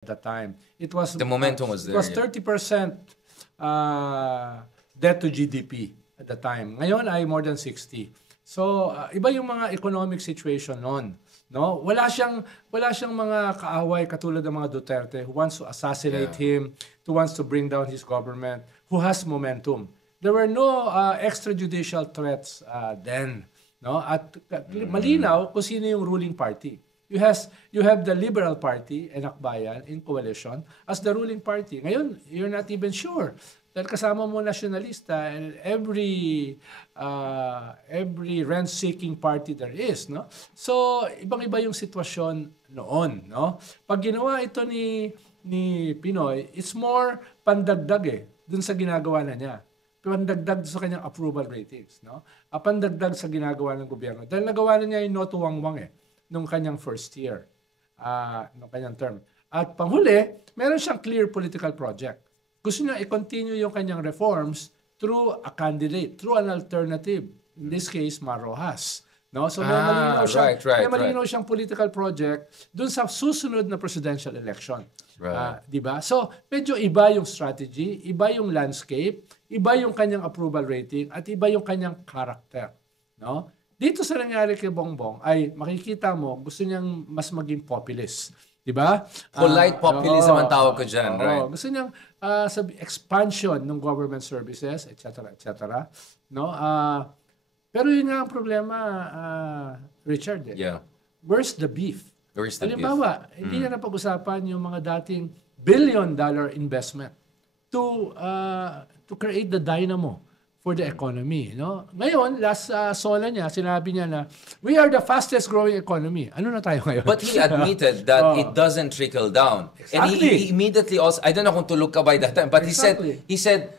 at the time. It was The momentum was there. It was 30% debt to GDP at the time. Ngayon ay more than 60. So, iba yung mga economic situation noon. No? Wala siyang mga kaaway katulad ng mga Duterte who wants to assassinate him, who wants to bring down his government, who has momentum. There were no extrajudicial threats then. No? At malinaw kung sino yung ruling party. You have the Liberal Party and Akbayan in coalition as the ruling party. Ngayon, you're not even sure. Dahil kasama mo nationalista and every rent-seeking party there is, no? So, ibang-iba yung sitwasyon noon, no? Pag ginawa ito ni Pinoy, it's more pandagdag dun sa ginagawa na niya. Pandagdag sa kanyang approval ratings, no? Pandagdag sa ginagawa ng gobyerno. Dahil nagawa na niya yung no to wangwang nung kanyang first year, nung kanyang term. At panghuli, meron siyang clear political project. Gusto niya i-continue yung kanyang reforms through a candidate, through an alternative. In this case, Mar Rojas. No? So may malinaw siyang political project dun sa susunod na presidential election. Right. Diba? So medyo iba yung strategy, iba yung landscape, iba yung kanyang approval rating, at iba yung kanyang character. No? Dito sa nangyari kay Bongbong ay makikita mo gusto niyang mas maging populist. Diba? Polite populism ang tawag ko dyan, right? Gusto niyang expansion ng government services, etc. etc. No? Pero yun nga ang problema, Richard. Yeah. Where's the beef? Where's the Halimbawa, hindi na napag-usapan yung mga dating billion-dollar investment to create the dynamo for the economy, no? Ngayon, last SONA niya, sinabi niya na we are the fastest growing economy. Ano na tayo ngayon? But he admitted that it doesn't trickle down. Exactly. And he immediately also, I don't know kung tulog ka by that time, but he said,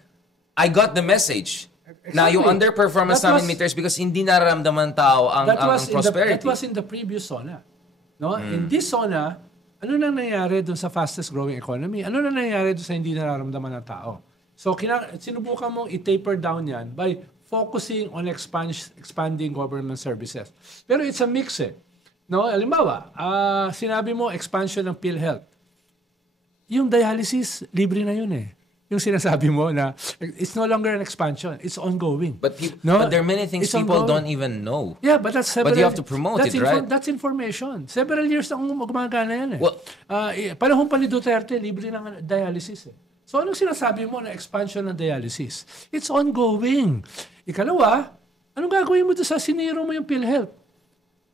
I got the message. Exactly. Na yung underperformance namin meters because hindi nararamdaman tao ang prosperity. That was in the previous SONA. No? In this SONA, ano na nangyayari dun sa fastest growing economy? Ano na nangyayari dun sa hindi nararamdaman ng tao? So, sinubukan mong i-taper down yan by focusing on expanding government services. Pero it's a mix No? Halimbawa, sinabi mo expansion ng PhilHealth. Yung dialysis, libre na yun Yung sinasabi mo na it's no longer an expansion, it's ongoing. But there are many things people don't even know. Yeah, but that's But you have to promote it, right? That's information. Several years na gumagana yan Well, panahon pa ni Duterte, libre ng dialysis So, anong sinasabi mo na expansion ng dialysis? It's ongoing. Ikalawa, anong gagawin mo doon sa siniro mo yung PhilHealth?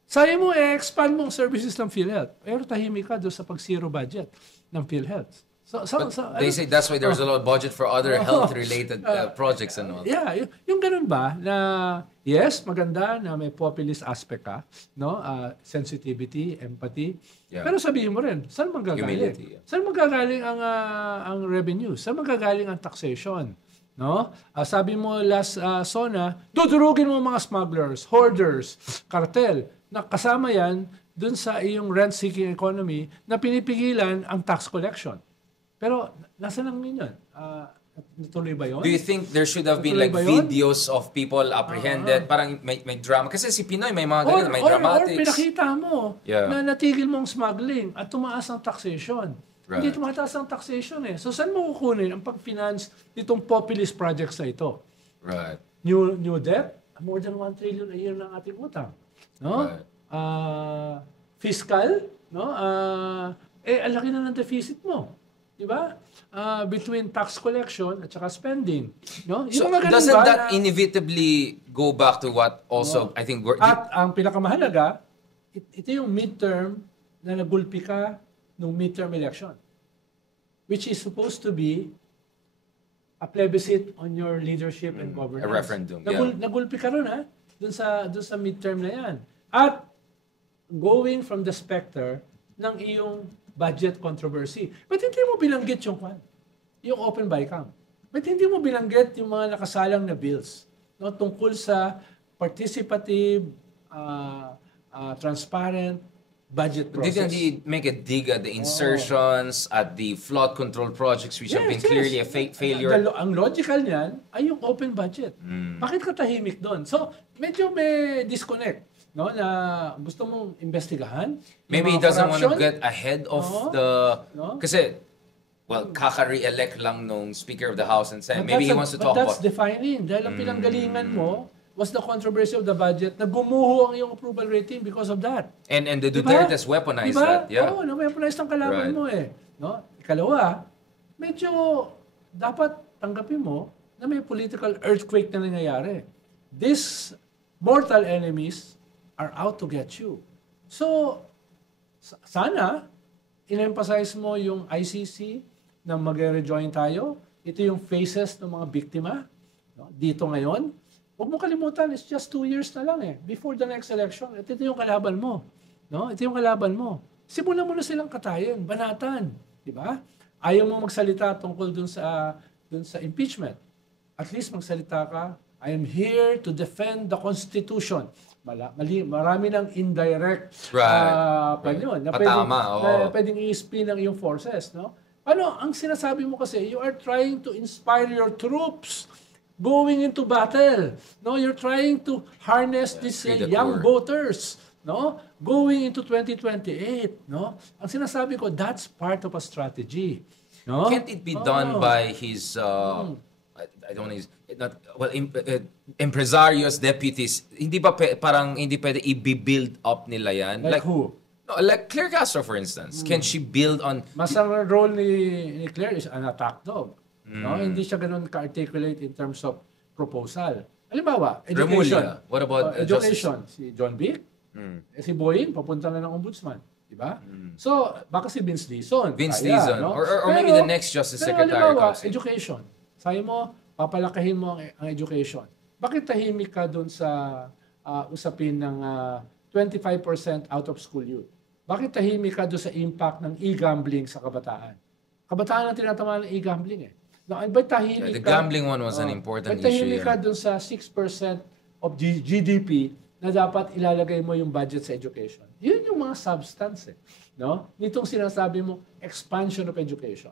Sayang mo, expand mo ang services ng PhilHealth. Pero tahimik ka doon sa pag-zero budget ng PhilHealth. They say that's why there's a lot of budget for other health-related projects and all. Yeah, yung ganun ba na yes, maganda na may populist aspect ka, no? Sensitivity, empathy. Yeah. Pero sabihin mo rin, saan manggagaling? Humility. Saan manggagaling ang revenue? Saan manggagaling ang taxation? No? Sabi mo last SONA, dudurugin mo mga smugglers, hoarders, cartel. Na kasama yan dun sa iyong rent-seeking economy na pinipigilan ang tax collection. Pero, nasa lang yun? Natuloy ba yun? Do you think there should have been like videos of people apprehended? Parang may drama. Kasi si Pinoy may mga ganyan, may dramatics. Or pinakita mo na natigil mong smuggling at tumaas ang taxation. Right. Hindi tumataas ang taxation So, saan mo kukunin ang pag-finance nitong populist projects na ito? Right. New debt? More than 1 trillion a year ng ating utang. No? Right. Fiscal? No? Ang laki na ng deficit mo. Diba? Between tax collection at saka spending. No? So, doesn't that inevitably go back to what also, I think... At ang pinakamahalaga, ito yung midterm na nagulpi ka nung midterm election. Which is supposed to be a plebiscite on your leadership and governance. A referendum, Nagulpi ka ron, dun sa midterm na yan. At going from the specter ng iyong budget controversy. Ba't hindi mo binanggit yung open bycam? Ba't hindi mo binanggit yung mga nakasalang na bills tungkol sa participative, transparent budget process? Didn't he make a dig at the insertions, at the flood control projects which have been clearly a failure? Ang logical niyan ay yung open budget. Bakit ka tahimik doon? So, medyo may disconnect. no, na gusto mong investigahan. Maybe he doesn't want to get ahead of kasi, kaka-re-elect lang nung Speaker of the House and Senate. Maybe he wants to talk about... But that's defining. Dahil ang pinanggalingan mo was the controversy of the budget na gumuho ang iyong approval rating because of that. And the Duterte's weaponized that. Yeah. Oo, na-weaponized ang kalaban mo eh. No? Ikalawa, medyo dapat tanggapin mo na may political earthquake na nangyayari. These mortal enemies are out to get you. So, sana, in-emphasize mo yung ICC na mag-rejoin tayo. Ito yung faces ng mga biktima, no? Dito ngayon. Huwag mo kalimutan, it's just 2 years na lang eh. Before the next election, ito yung kalaban mo. No? Ito yung kalaban mo. Simulan mo na silang katayin, banatan. Di ba? Ayaw mo magsalita tungkol dun sa impeachment. At least magsalita ka, I am here to defend the Constitution. Marami ng indirect na pwedeng i-spin ng iyong forces. No? Ano, ang sinasabi mo kasi, you are trying to inspire your troops going into battle. No, you're trying to harness these young voters, no? Going into 2028, no? Ang sinasabi ko, that's part of a strategy. No? Can't it be done by his I don't know, impresarios, deputies? Hindi ba parang hindi pwede i-build up nila yan? Like who? No, like Claire Castro, for instance. Can she build on... Mas ang role ni Claire is an attack dog. No? Hindi siya ganun ka-articulate in terms of proposal. Halimbawa, education. Remulia. What about education? Si John Vic, si Boying, papunta na ng ombudsman. Diba? So, baka si Vince Dizon. No? Or maybe the next Justice Secretary. Halimbawa, education. Sabi mo, papalakahin mo ang education. Bakit tahimik ka dun sa usapin ng 25% out of school youth? Bakit tahimik ka doon sa impact ng e-gambling sa kabataan? Kabataan ang tinatamaan ng e-gambling eh. The gambling one was an important issue. Tahimik ka doon sa 6% of GDP na dapat ilalagay mo yung budget sa education. Yun yung mga substance eh. No? Nitong sinasabi mo, expansion of education.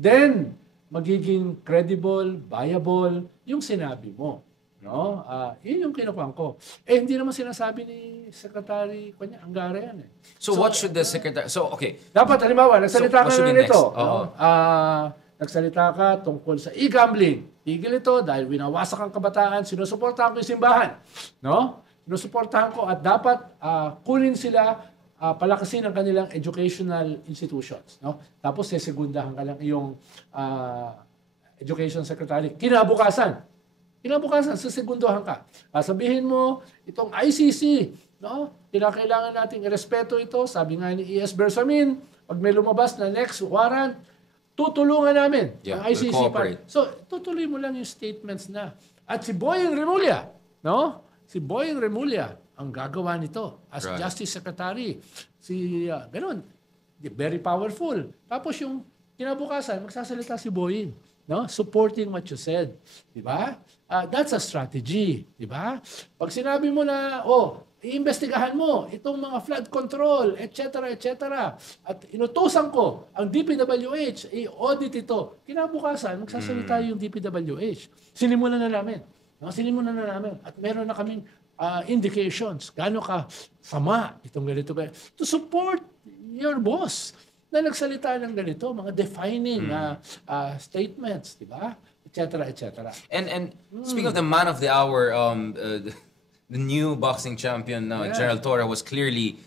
Then, magiging credible, viable, yung sinabi mo. No? Yun yung kinukuhan ko. Hindi naman sinasabi ni Secretary Angara yan eh. So what should the Secretary... So, okay. Dapat, halimbawa, nagsalita ka na nito. No? Nagsalita ka tungkol sa e-gambling. Tigil ito dahil winawasak ang kabataan, sinusuportahan ko yung simbahan. No? Sinusuportahan ko at dapat kunin sila, palakasin ang kanilang educational institutions. No? Tapos, segundahan ka lang yung Education Secretary. Kinabukasan, segundohan ka. Sabihin mo, itong ICC, no? Kailangan nating irespeto ito. Sabi nga ni E.S. Bersamin, pag may lumabas na next warrant, tutulungan namin ang ICC. So, tutuloy mo lang yung statements na. At si Boying Remulla, no? Si Boying Remulla ang gagawa nito as Justice Secretary. Ganun. Very powerful. Tapos yung kinabukasan, magsasalita si Boying. No? Supporting what you said. Diba? That's a strategy. Diba? Pag sinabi mo na, iimbestigahan mo itong mga flood control, etc., etc. At inutusan ko ang DPWH, i-audit ito. Kinabukasan, magsasalita yung DPWH. Sinimulan na namin. No? Sinimulan na namin. At meron na kaming indications. Gaano ka sama itong ganito. To support your boss na nagsalita ng ganito, mga defining statements, di ba? Etc., etc. And speaking of the man of the hour, the new boxing champion now, General Torre, was clearly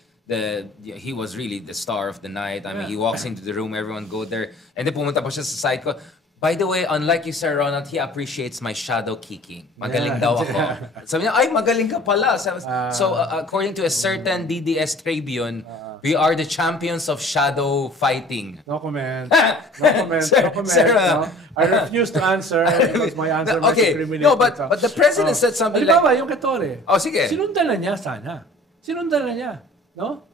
he was really the star of the night. I mean, he walks into the room, everyone go there, and then pumunta pa siya sa side ko. By the way, unlike you, Sir Ronald, he appreciates my shadow kicking. Magaling daw ako. Sabi niya, ay, magaling ka pala. So, according to a certain DDS Tribune, we are the champions of shadow fighting. No comment. No comment. No comment. Sir, no? I refuse to answer because my answer might discriminate. No, but the president said something halimbawa, yung Torre. Sige. Sinundan na niya sana. Sinundan na niya. No?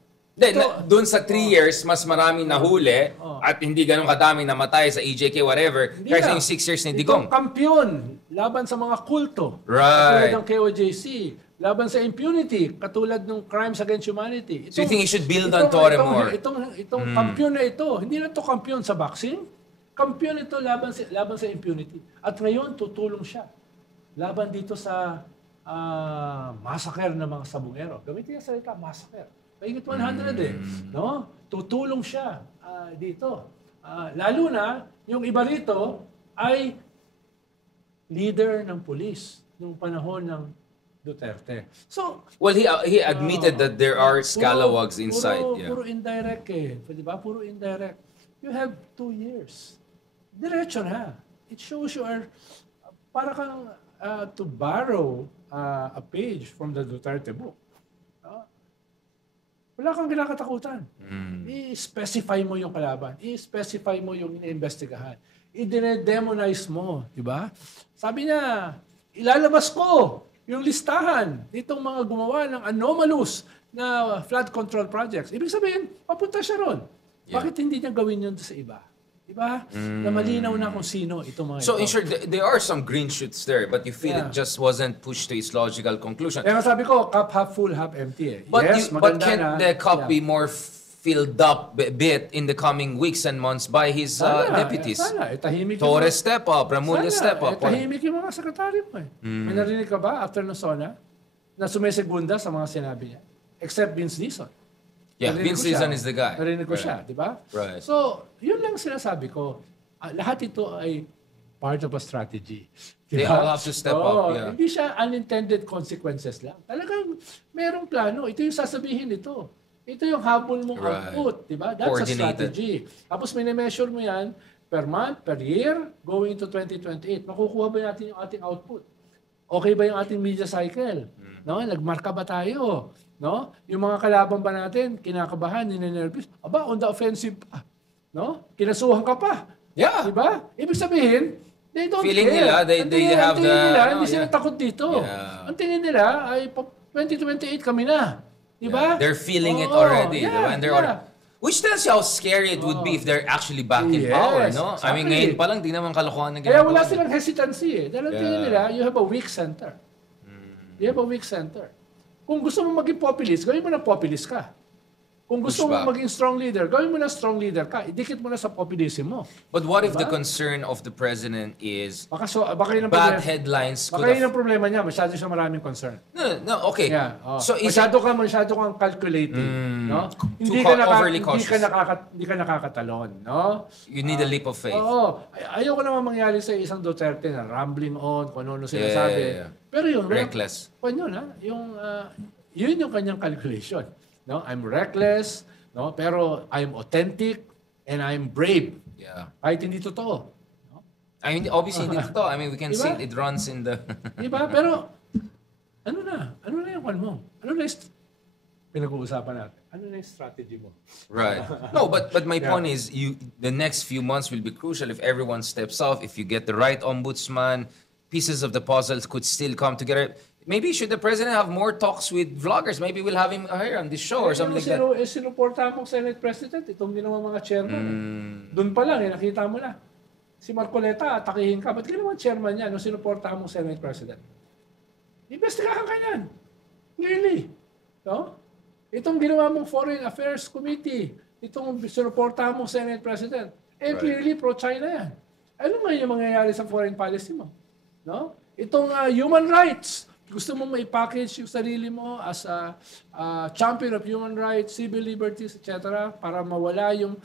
Doon sa 3 years, mas marami nahuli at hindi ganun kadami namatay sa EJK, whatever. Kaya yung 6 years ni Digong. Itong kampiyon laban sa mga kulto. Right. Katulad ng KOJC. Laban sa impunity, katulad ng crimes against humanity. So you think he should build on Torre more? Itong kampiyon na ito, hindi na ito kampiyon sa boxing. Kampiyon ito laban sa impunity. At ngayon, tutulong siya. Laban dito sa massacre ng mga sabungero. Gamitin yung salita, massacre. Mahigit 100 no? Tutulong siya dito. Lalo na, yung iba rito ay leader ng pulis nung panahon ng Duterte. So, well, he admitted that there are scalawags inside. Puro indirect di ba? Puro indirect. You have 2 years. Diretso na. It shows you are, para kang to borrow a page from the Duterte book. Wala kang kinakatakutan. I-specify mo yung kalaban. I-specify mo yung iniimbestigahan. I-demonize mo. Di ba? Sabi niya, ilalabas ko yung listahan nitong mga gumawa ng anomalous na flood control projects. Ibig sabihin, papunta siya ron. Bakit hindi niya gawin yun sa iba? Diba? Na malinaw na kung sino itong mga so, ito. in short, there are some green shoots there, but you feel it just wasn't pushed to its logical conclusion. Kaya sabi ko, cup half full, half empty. But, Yes, but maganda can't the cup be more filled up a bit in the coming weeks and months by his deputies? Sana. Tahimik Torres step up, Remulla step up. Tahimik yung mga sekretary mo May narinig ka ba after ng SONA na sumisegunda sa mga sinabi niya? Except Vince Dizon. Yeah, Vince Dizon is the guy. Narinig ko siya, di ba? Right. So, yun lang sinasabi ko. Lahat ito ay part of a strategy. They all have to step up. Yeah. Hindi siya unintended consequences lang. Talagang merong plano. Ito yung sasabihin nito. Ito yung habol mong output. Di ba? That's a strategy. Tapos minimeasure mo yan per month, per year, going into 2028. Makukuha ba natin yung ating output? Okay ba yung ating media cycle? No? Nagmarka ba tayo? No? Yung mga kalaban ba natin, kinakabahan, ninenervous? Aba, on the offensive pa. No? Kinasuhan ka pa. Yeah. Diba? Ibig sabihin, they don't feeling care. nila, they have the... Hindi sila takot dito. Ang tingin nila ay 2028 kami na. Diba? They're feeling it already. And they're which tells you how scary it would be if they're actually back in power, no? Exactly. I mean, ngayon pa lang, di naman kalokohan na Kaya ginagawa. wala silang hesitancy Dahil ang tingin nila, you have a weak center. You have a weak center. Kung gusto mo maging populist, gawin mo na populist ka. Kung gusto mo maging strong leader, gawin mo na strong leader ka. Idikit mo na sa populism mo. But what if the concern of the president is baka yun ang bad problema. headlines? Baka yun ang problema niya. Masyado siya maraming concern. No, okay. Yeah. So masyado kang calculating. No? Hindi ka nakakatalon. No? You need a leap of faith. Oo. Ayoko naman mangyari sa isang Duterte na rambling on, kung ano sinasabi. Pero yun, reckless. Yun yung kanyang calculation. No, I'm reckless, no, pero I'm authentic and I'm brave. Yeah. Kahit hindi totoo. No? I mean, obviously, hindi totoo. I mean, we can see it runs in the... Diba? Pero, ano na yung kwan mo? Ano na yung pinag-uusapan natin? Ano na yung strategy mo? Right. No, but my point is, the next few months will be crucial if everyone steps up, if you get the right ombudsman, pieces of the puzzles could still come together. Maybe should the president have more talks with vloggers? Maybe we'll have him here on this show or something like that. Sinuporta mong Senate President, itong ginawa mga chairman. Doon pa lang, nakita mo na. Si Marcoleta, atakihin ka. Ba't ginawa chairman niya nung sinuporta mong Senate President? Investigahan ka yan. Clearly. No? Itong ginawa mong Foreign Affairs Committee, itong sinuporta mong Senate President, clearly pro-China yan. Ano nga yung mangyayari sa foreign policy mo? No? Itong human rights, gusto mo ma-package yung sarili mo as a champion of human rights, civil liberties, etc. para mawala yung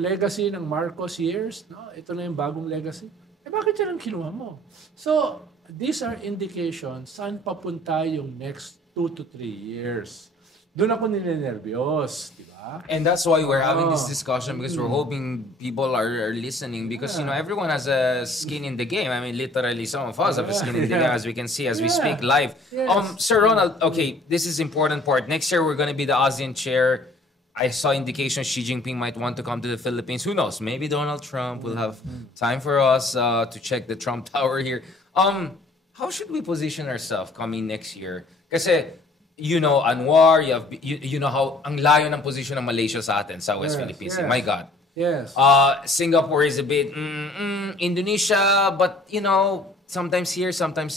legacy ng Marcos years. No? Ito na yung bagong legacy. Bakit yan ang kinuha mo? So, these are indications saan papunta yung next 2 to 3 years. Doon ako ninenervyos, di ba? And that's why we're having this discussion because we're hoping people are listening because, everyone has a skin in the game. I mean, literally, some of us have a skin in the game as we can see, as we speak live. Yes. Sir Ronald, okay, this is important part. Next year, we're going to be the ASEAN chair. I saw indications Xi Jinping might want to come to the Philippines. Who knows? Maybe Donald Trump will have time for us to check the Trump Tower here. How should we position ourselves coming next year? Kasi, Anwar, you know how ang layo ng position ng Malaysia sa atin, sa West Philippines. My God. Yes. Singapore is a bit, Indonesia, but, sometimes here, sometimes